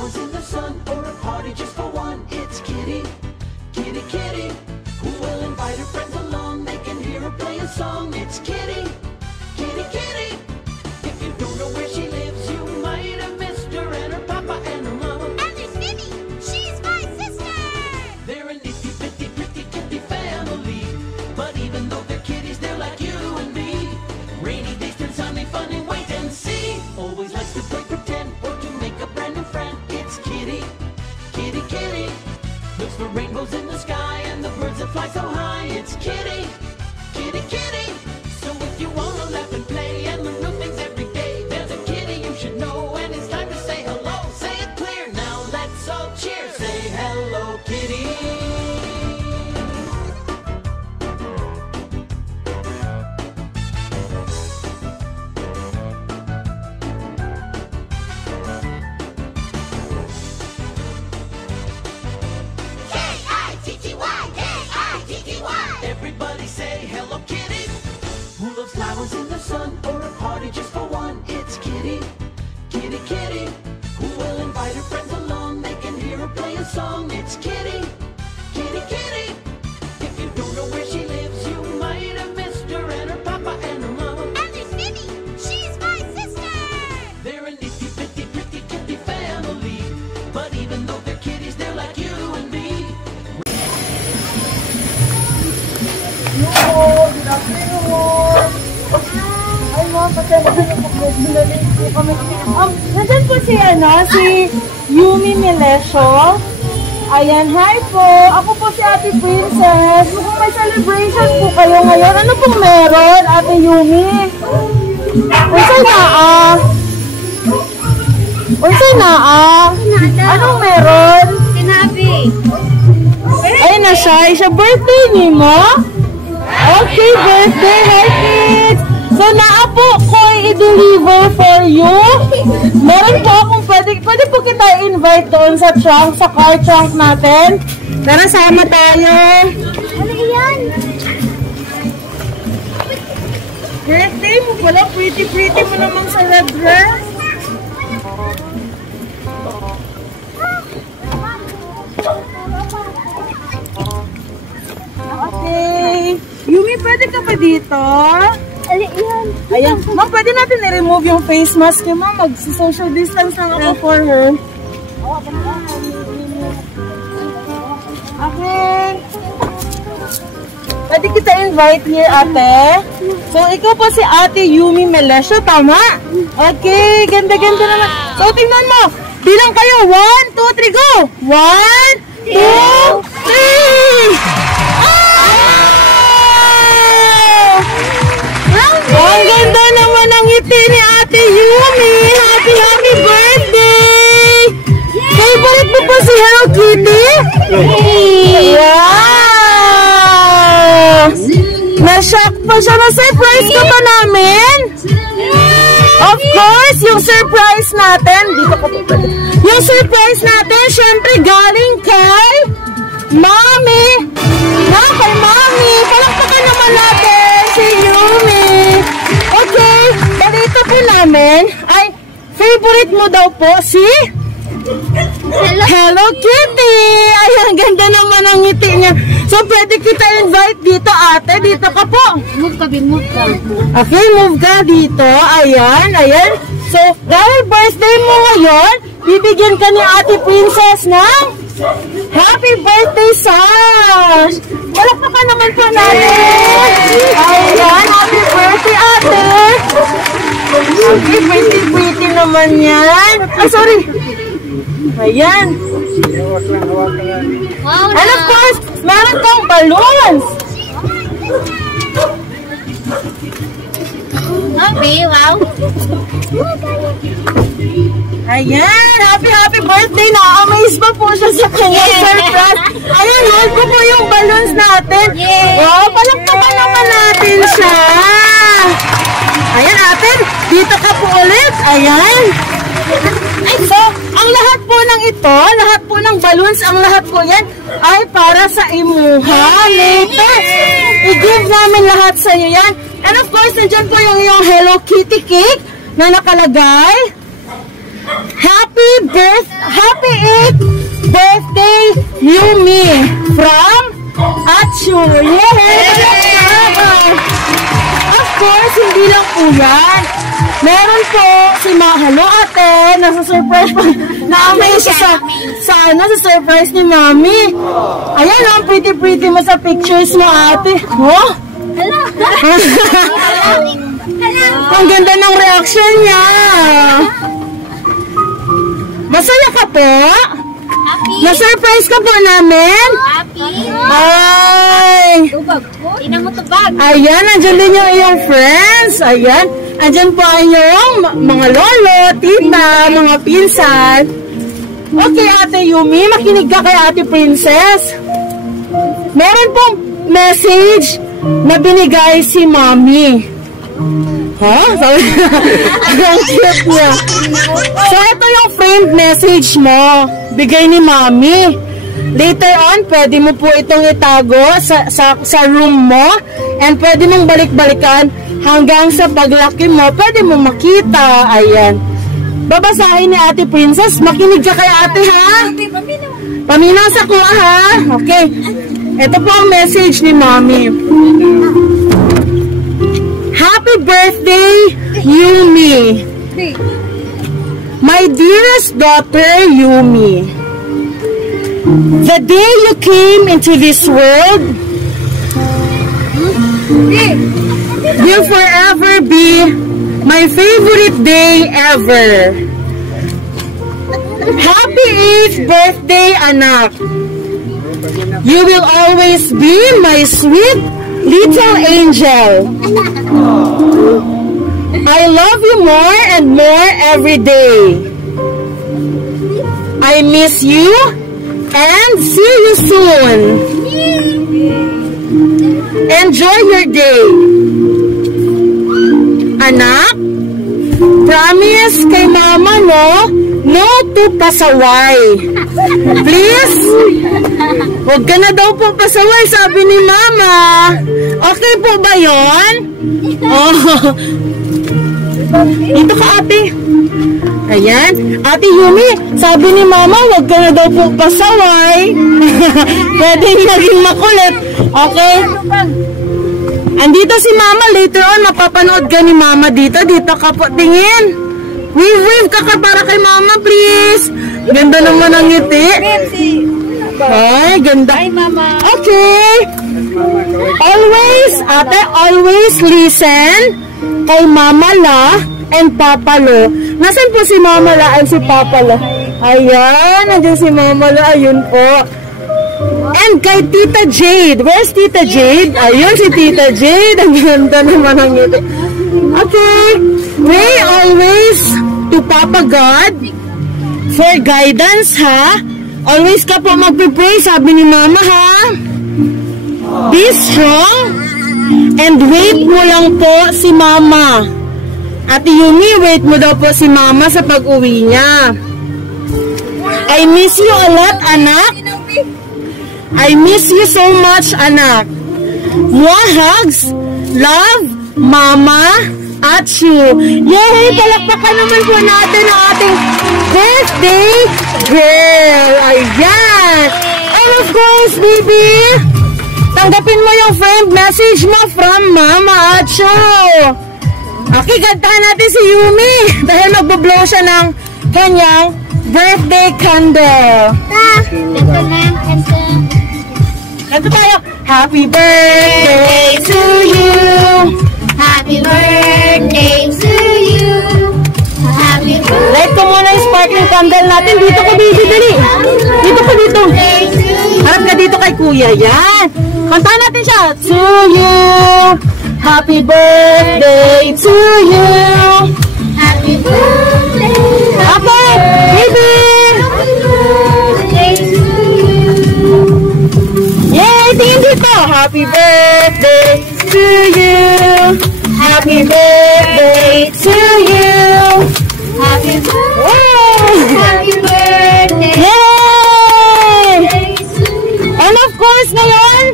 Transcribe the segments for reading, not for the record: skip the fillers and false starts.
flowers in the sun or a party just for one. It's Kitty, Kitty, Kitty. Who will invite her friends along? They can hear her play a song. It's Kitty, Kitty, Kitty. If you don't know where she lives, you might have missed her and her papa and her mama. And there's Minnie, she's my sister. They're a nifty, pretty, pretty kitty family. But even though they're kitties, they're like you and me. Rainy days turn sunny, funny, wait and see. Always likes to play pretend or to make a brand new friend. It's Kitty, Kitty, Kitty. Looks for rainbows in the sky and the birds that fly so high. It's Kitty, Kitty, Kitty. So if you wanna laugh and play and learn new things every day, there's a kitty you should know, and it's time to say hello. Say it clear now, let's all cheer. Say hello, Kitty. K-I-T-T-Y, K-I-T-T-Y. Everybody say hello, Kitty. Who loves flowers in the sun or a party just for one? It's Kitty, Kitty, Kitty. Who will invite her friends along? They can hear her play a song. It's Kitty, Kitty, Kitty. If you don't know where she lives, you might have missed her and her papa and her mama. And there's Minnie, she's my sister. They're a nifty, pretty, pretty kitty family. But even though they're kitties, they're like you and me. Good afternoon! Ay, ma'am, pinalink po kami. Nandyan po si Yumi Melesio. Ayan, hi po. Ako po si Ate Princess. Mukhang may celebration po kayo ngayon. Ano pong meron, Ate Yumi? Unsay naa? Unsay naa? Anong meron? Sinabi. Ay, na siya birthday ni mo? Okay, birthday, hi kids! So, naa po ko i-deliver for you. Meron po akong pwede po kita i-invite doon sa trunk, sa car trunk natin. Tara, sama tayo. Ano yan? Birthday mo pala, pretty mo namang sa red dress. Okay. Yumi, pwede ka pa dito? Ano yan? Ayan. Ma'am, pwede natin i-remove yung face mask niya, ma'am. Mag-social distance lang ako for her. Okay. Pwede kita invite here, ate. So, ikaw po si Ate Yumi Melesio, tama? Okay, ganda-ganda naman. So, tingnan mo. Bilang kayo. 1, 2, 3, go! 1, 2, 3! Ang ganda naman ang ngiti ni Ate Yumi. Happy birthday! Favorite mo po si Hello Kitty? Wow! Na-shock pa siya. Na-surprise ka ba namin? Of course, yung surprise natin. Dito ka po. Yung surprise natin, syempre galing kay Mommy. Kay Mommy. Palakpakan naman natin si Yumi. Okay, balita po namin ay favorite mo daw po si Hello Kitty. Ay, ang ganda naman ang ngiti niya. So, pwede kita invite dito, ate. Dito ka po. Move ka. Okay, move ka dito. Ayan. So, dahil birthday mo ngayon, bibigyan ka ni Ate Princess ng happy birthday sash! Palakpakan naman po natin! Ayan, happy birthday, ate! Okay, pretty naman yan. Sorry. Ayan. Wow, And of course, meron kang balloons. Happy, wow. Ayan, happy birthday. Na-amaze pa po siya sa kanyang surprise. Ayan, hold ko po yung balloons natin. Wow, palakpakan naman natin siya. Ayan, ate, dito ka po ulit. Ayan. So, ang lahat po ng ito, lahat po ng balloons, ang lahat po yan ay para sa imuha. Later, i-give namin lahat sa iyo yan. And of course, nandiyan po yung Hello Kitty cake na nakalagay. Happy Happy 8th birthday, Yumi, from Achu. Yay! Of course, hindi lang po yan. Meron po si Hello ate, nasa surprise pa. Na-amay siya sa surprise ni Mami. Ayan, ang pretty mo sa pictures mo ate. Oh? Hello. Ang ganda ng reaction niya. Masaya ka po? Happy. Na-surprise ka po namin? Happy. Ay! Tubag po. Ina mo tubag. Ayan, andyan din yung iyong friends. Ayan. Andyan po ang iyong mga lolo, tita, mga pinsan. Okay, Ate Yumi, makinig ka kay Ate Princess. Meron pong message na binigay si Mami. Ha? Sabi ang cute niya. So, ito yung framed message mo. Bigay ni Mami. Later on, pwede mo po itong itago sa room mo. And pwede mong balik-balikan hanggang sa paglaki mo. Pwede mo makita. Ayan. Babasahin ni Ate Princess. Makinig ka kay ate, ha? Paminaw sa kuha, ha? Okay. Ito po ang message ni Mami. Happy birthday, Yumi. My dearest daughter, Yumi. The day you came into this world will forever be my favorite day ever. Happy 8th birthday, anak. You will always be my sweet little angel. I love you more and more every day. I miss you and see you soon. Enjoy your day. Anak, promise kay mama no to pasaway. Please, huwag ka na daw po pasaway, sabi ni mama. Okay po ba yun? Oh. Ito ka ate. Ayan. Ate Yumi, sabi ni mama, huwag ka na daw po pasaway. Pwede naging makulit. Okay? Andito si mama. Later on, mapapanood ka ni mama dito. Dito ka po. Tingin. Wave ka para kay mama, please. Ganda naman ang ngiti. Ay, ganda. Hi, mama. Okay. Always, ate, always listen kay Mama La and Papa Lo. Nasaan po si Mama La and si Papa Lo? Ayan, nandiyan si Mama La. Ayun po. And kay Tita Jade. Where's Tita Jade? Ayun si Tita Jade. Ang ganda naman ang ngiti. Okay. Pray always to Papa God for guidance, ha? Always ka po magpipray, sabi ni Mama, ha? Be strong and wait mo lang po si Mama. Ate Yumi, wait mo daw po si Mama sa pag-uwi niya. I miss you a lot, anak. I miss you so much, anak. More hugs. Love, Mama, at you. Yay! Palakpakan naman po natin ang ating birthday girl. Ayan. And of course, baby, tanggapin mo yung friend message mo from Mama Acho. Okay, gantahan natin si Yumi dahil magbo-blow siya ng kanyang birthday candle. Ito tayo. Happy birthday to you. Happy birthday to you. Happy birthday. Light ko muna yung sparkling candle natin. Dito ko, baby, dali. Dito ko, dito. Harap ka dito kay kuya. Yan. Kantahan natin siya. To you. Happy birthday to you. Happy birthday. Okay, baby. Happy birthday to you. Yay, tingin dito. Happy birthday to you. Happy birthday to you. Happy birthday. Wow. Happy birthday. Yay! to you. And of course, ngayon,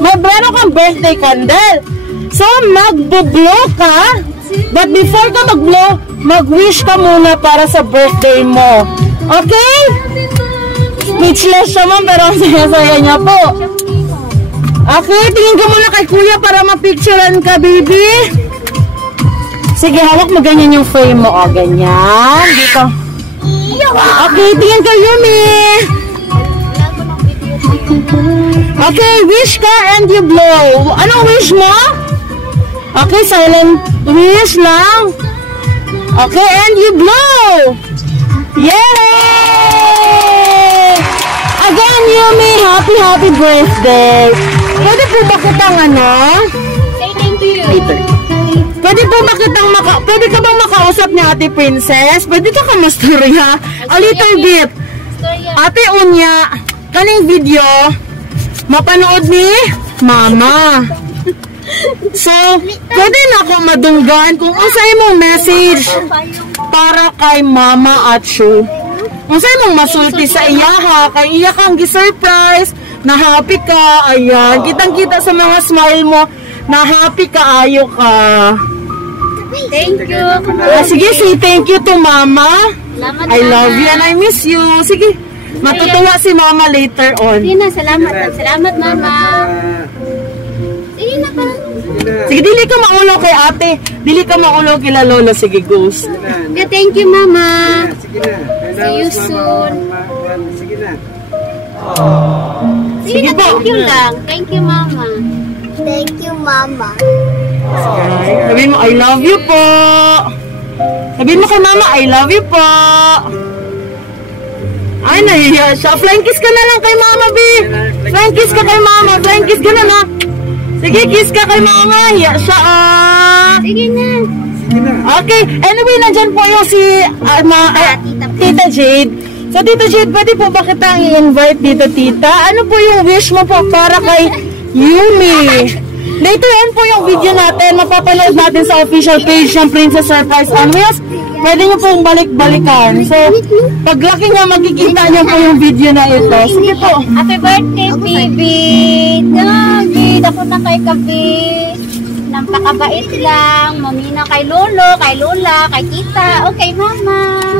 may meron kang birthday candle. So, magbo-blow ka. But before ka mag-blow, mag-wish ka muna para sa birthday mo. Okay? Speechless siya ma'am, pero ang saya-saya niya po. Okay, tingin ka muna kay kuya para mapicturean ka, baby. Sige, hawak mo ganyan yung frame mo. O, ganyan. Dito. Okay, tingin ka, Yumi. Okay, wish ka and you blow. Anong wish mo? Okay, silent wish lang. Okay, and you blow. Yay! Again, Yumi, happy birthday. Pwede po ba kitang Say thank you. Pwede po ba kitang pwede ka bang makausap ni Ate Princess? Pwede ka masturya? A little bit. Ate Unya, kaning video, mapanood ni Mama. So, pwede na ako madunggan kung usay mong message para kay Mama Achu. Usay mong masulti sa iya ha, kay iya kang gi-surprise, na happy ka, ayan. Kitang-kita sa mga smile mo, na happy ka, ayo ka. Thank you. Sige, say thank you to Mama. Salamat, I love you and I miss you. Sige, matutuwa si Mama later on. Sige na, salamat. Salamat, Mama. Sige na pa. Sige, dili ka maulo kay ate. Dili ka maulo kila lolo. Sige, ghost. Okay, thank you, Mama. Sige na. See you soon. Sige na. Sige na, thank you lang. Thank you, Mama. Thank you, Mama. Sabihin mo, I love you po. Sabihin mo kay Mama, I love you po. Ay, nahihiya siya. Flying kiss ka na lang kay Mama, B. Flying kiss ka kay Mama. Flying kiss ka na na. Sige, kiss ka kay Mama. Hiya siya, Sige na. Okay. Anyway, nandyan po yung si Tita Jade. So, Tita Jade, pwede po ba kita i-invite dito, Tita? Ano po yung wish mo po para kay Yumi? Later on po yung video natin, mapapanood natin sa official page ng Princess Surprise on Wheels. Pwede nyo pong balik-balikan. So, paglaki niya, makikita niyo po yung video na ito. Sige po. Happy birthday, baby. David, ako na kay Kabi. Nampakabait lang. Mamina kay Lolo, kay Lola, kay Tita. Okay, Mama.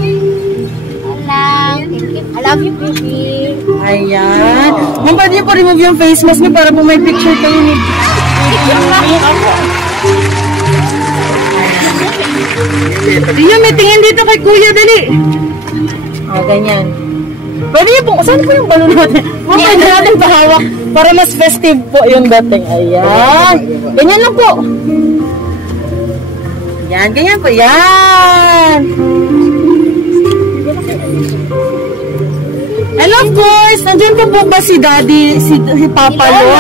I love you, baby. Ayan. Ma'am, pwede niyo po remove yung face mask niyo para po may picture kayo ni... Yun, may tingin dito kay Kuya, dali. O, ganyan. Pwede niyo po, saan po yung balon natin? Ma'am, pwede natin pahawak para mas festive po yung dating. Ayan. Ganyan lang po. Yan, ganyan po. Yan. And of course, nandiyan po po ba si Daddy, si Papa Lo?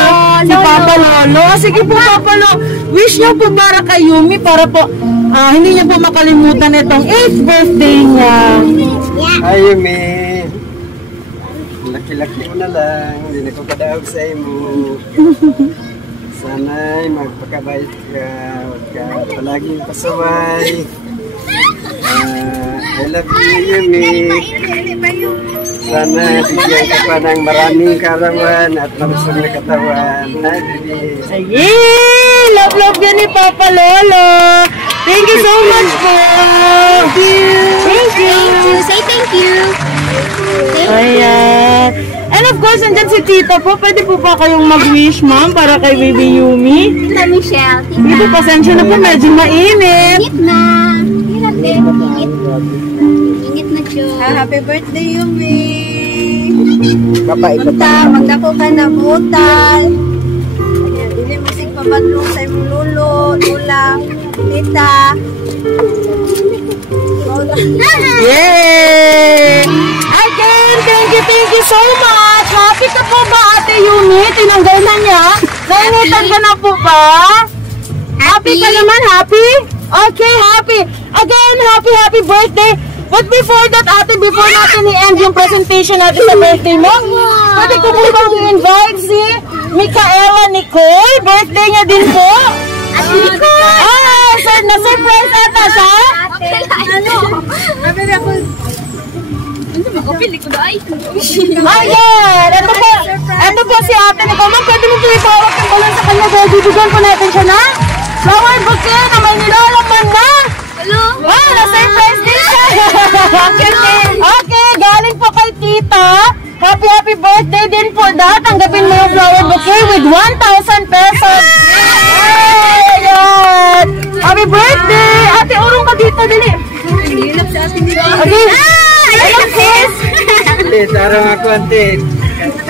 Si Papa Lolo. Sige po, Papa Lo. Wish niyo po para kay Yumi para po hindi niya po makalimutan itong 8th birthday niya. Hi, Yumi. Laki-laki mo na lang. Hindi na ko kadahog sa imo. Sana'y magpakabait ka. Huwag ka palaging pasaway. I love you, Yumi. Sana bigyan ka pa ng maraming karawan at malusog na katawan. Hi, baby. Sige! Love yan ni Papa Lolo. Thank you so much po. Thank you. Thank you. Say thank you. Ayan. And of course, andyan si Tita po. Pwede po ba kayong mag-wish, ma'am, para kay Baby Yumi? Tita Michelle. Dito, pasensya na po. Medyo mainit. Init na. Init din. Init. Init na siya. Happy birthday, Yumi! Kapait ka pa. Magdako ka na butay. Dili mo sig pabadlong sa imong lolo, lula, tita. Yay! Again, thank you so much. Happy ka po ba, Ate Yumi? Tinanggal na niya. Nainitan ka na po ba? Happy ka naman, happy? Okay, happy. Again, happy birthday. But before that, ate, before natin i-end yung presentation natin sa birthday mo, pwede ko po bang i-invite si Micaela Nicole? Birthday niya din po. Nicole! Ah, na-surprise ata siya? Ano? Sabi ako, Ayan! Ito po si ate Nicole. Ma'am, pwede mo po ipawag ng balon sa kanya dahil bibigyan po natin siya na flower bouquet na may nilalaman na. Hello? Wow, na-surprise din siya. Okay, galing for that, tanggapin mo yung flower bouquet with 1,000 pesos. Ayan! Happy birthday! Ate, urong ka dito, dali. Hilap sa ating nila. Okay. Ayan, sis. Ante, sarang ako, ante.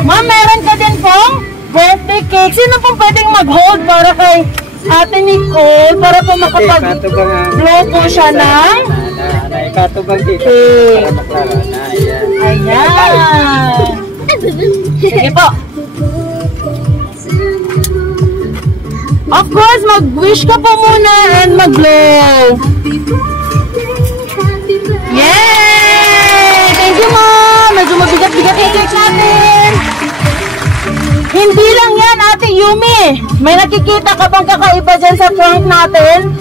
Ma'am, meron ka din pong birthday cake. Sino pong pwedeng mag-hold para kay Ate Nicole para po makapag-blow po siya ng Naipatubang dito. cake. Para maklaro na, ayan. Ayan. Sige po. Of course, mag-wish ka po muna and mag-blow. Yay! Thank you, Mom! Medyo mabigat-bigat yung cake natin. Hindi lang yan, Ate Yumi. May nakikita ka bang kakaiba dyan sa trunk natin?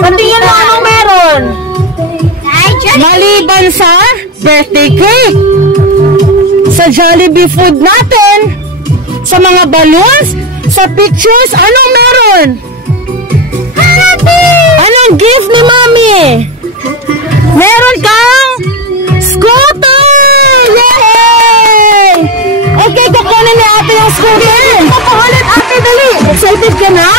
Patingin mo anong meron. Maliban sa birthday cake, sa Jollibee food natin, sa mga balloons, sa pictures, anong meron? Anong gift ni Mami? Meron kang scooter! Yay! Okay, kukunin ni Ate yung scooter. Papakulit, Ate, dali. Excited ka na?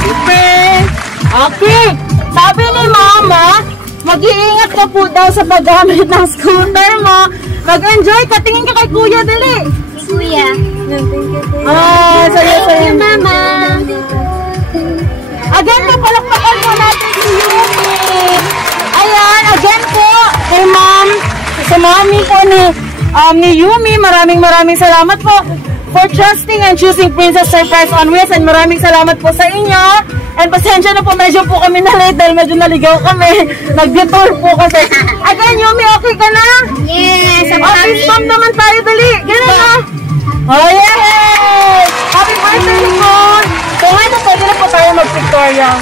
Super! Okay. Sabi ni Mama, mag-iingat ka po daw sa paggamit ng scooter mo. Mag-enjoy ka. Tingin ka kay Kuya, dali. Kuya. Sayo. Mama. Again po, palakpakan po natin si Yumi. Ayan, again po, kay Ma'am, sa Mami po ni Yumi, maraming salamat po for trusting and choosing Princess Surprise on Wheels, and maraming salamat po sa inyo. And pasensya na po, medyo po kami na late dahil medyo naligaw kami. Nag-detour po kasi. Again, Yumi, okay ka na? Yes. Office mom naman tayo, dali. Ganun na. Oh, yay! Happy birthday, Nicole! So, ngayon, pwede na po tayo mag-pictorial.